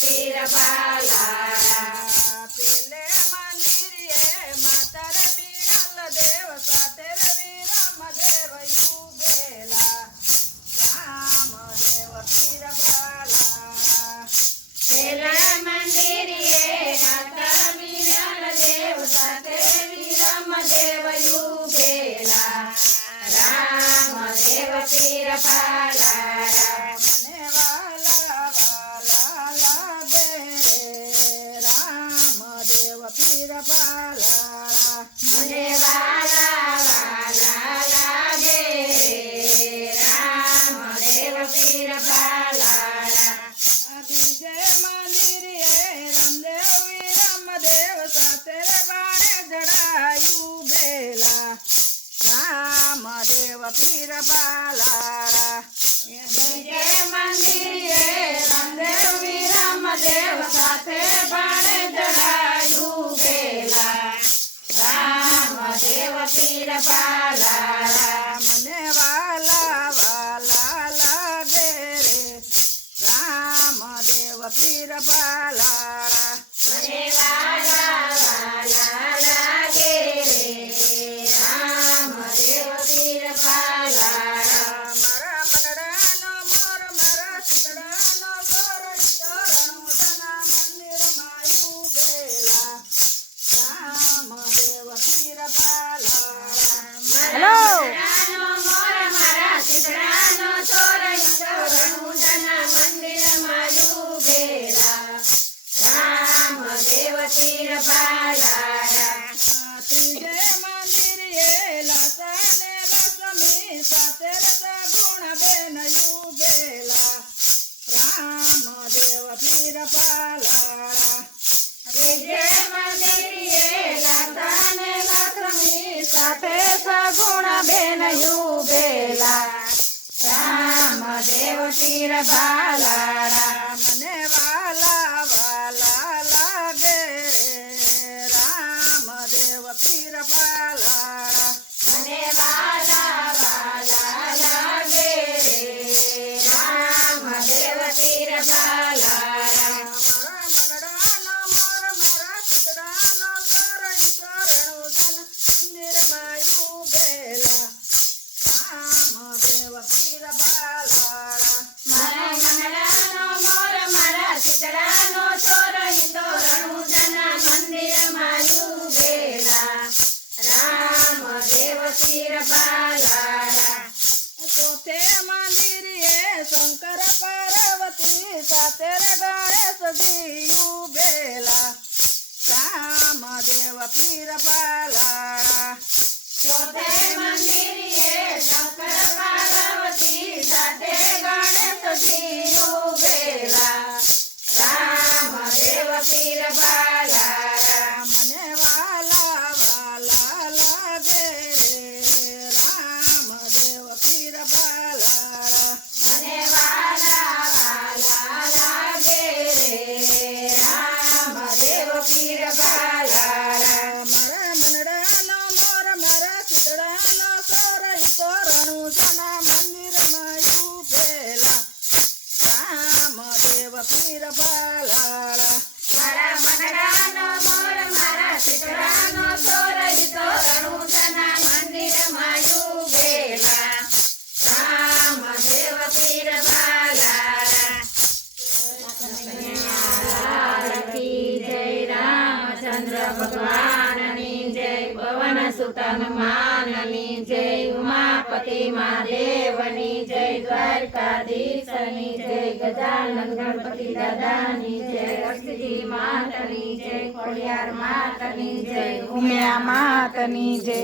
પીર બાલા. ಮಂದಿರ ಬಾಲಾರ ಮಂದಿರ ರಾಮದೇವ ರಾಮದೇವ ಸಾಥೆ ಬಾಳೆ ಜಡಾಯು ಬೇಲ ರಾಮದೇವ ತೀರ ಬಾಲಾರ મહાદેવ તીર પાલારા તીજે મંદિર એ લસને લસમી સાથે રસા ગુણ બેન યુગેલા રામદેવ તીર પાલારા તીજે મંદિર એ લસને લસમી સાથે સગુણ બેન યુગેલા રામદેવ તીર પાલારા मंदिरिये शंकर पार्वती सातेर गणेश दियू बेला राम देव पीर पाला छोटे मंदिरिये शंकर पार्वती सातेर गणेश दियू बेला राम देव पीर पाला રામચંદ્ર ભગવાનની જય પવન સુત જય ઉમાપતિ મહાદેવની જય દ્વારકાધીશની જય ગજાનંદ ગણપતિ દાદાની જય લક્ષ્મી માતની જય ખોડિયાર માતની જય ઉમિયા માતની જય